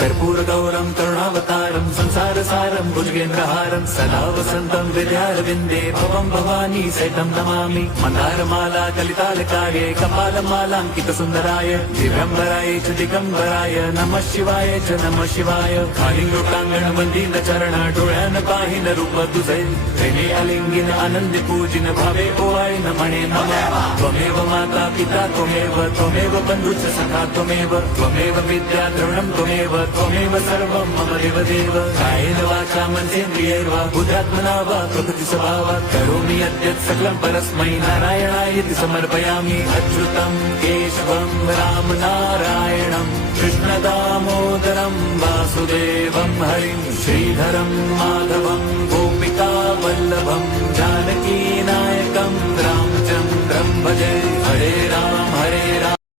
कर्पूरगौरं करुणावतारं संसारसारं भुजगेन्द्रहारं सदा वसन्तं हृदयारविन्दे भवं भवानी सहितं नमामि मन्दारमाला कलितालकाये कपालमालाङ्कितसुन्दराय दिव्यम्बराय च दिगम्बराय नमः शिवाय च नमः शिवाय कालिङ्गोटाङ्गणवन्दीन चरण डोळ्यान पाहिन रूप तुझे प्रेमे अलिंगिन आनंदी पूजिन भावे ओवाय न म्हणे नमः त्वमेव माता पिता त्वमेव बन्धुश्च सखा त्वमेव विद्या द्रविणं त्वमेव सर्वं मम देवदेव कायेन वाचा मनसेन्द्रियैर्वा बुद्ध्यात्मना वा प्रकृतिस्वभावात् करोमि यद्यत् सकलं परस्मै नारायणायेति समर्पयामि अच्युतं केशवं रामनारायणं कृष्णदामोदरं वासुदेवं हरिं श्रीधरं माधवं गोपिकावल्लभं जानकीनायकं रामचन्द्रं भजे।